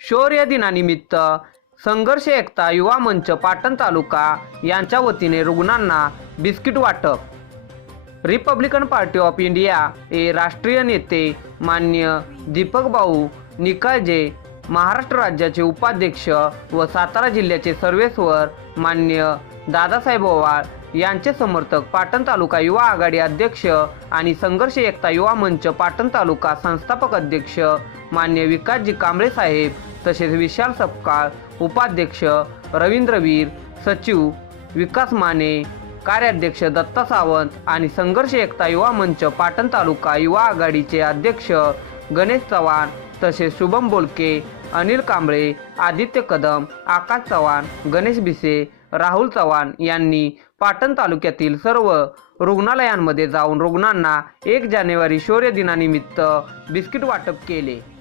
शौर्य दिनानिमित्त संघर्ष एकता युवा मंच पाटण तालुका यांच्या वतीने रुग्णांना बिस्किट वाटप. रिपब्लिकन पार्टी ऑफ इंडिया हे राष्ट्रीय नेते मान्य दीपक भाऊ निकाळजे महाराष्ट्र राज्याचे उपाध्यक्ष व सातारा जिल्ह्याचे सर्वेश्वर मान्य दादासाहेब ओवाळ यांचे समर्थक पाटण तालुका युवा आघाडी अध्यक्ष आणि संघर्ष एकता युवा मंच पाटण तालुका संस्थापक अध्यक्ष मान्य विकासजी कांबळे साहेब तसेच विशाल सपकाळ उपाध्यक्ष रवींद्रवीर सचिव विकास माने कार्याध्यक्ष दत्ता सावंत आणि संघर्ष एकता युवा मंच पाटण तालुका युवा आघाडीचे अध्यक्ष गणेश चव्हाण तसेच शुभम बोलके अनिल कांबळे आदित्य कदम आकाश चव्हाण गणेश भिसे राहुल चव्हाण यांनी पाटण तालुक्यातील सर्व रुग्णालयांमध्ये जाऊन रुग्णांना एक जानेवारी शौर्य दिनानिमित्त बिस्किट वाटप केले.